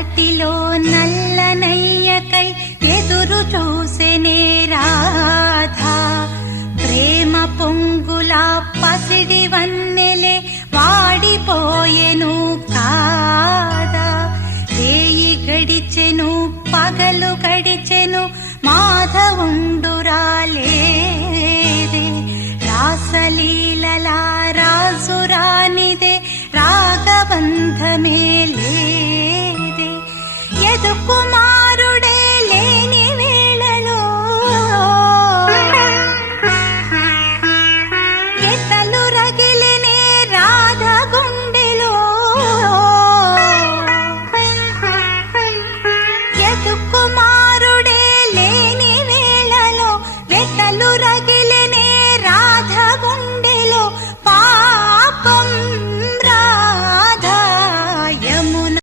చీకటిలో నల్లనయ్యకై ఎదురు చూసెనే రాధా. ప్రేమ పొంగులా పసిడి వన్నెలే వాడిపోయెను కాదా. రేయి గడిచెను పగలు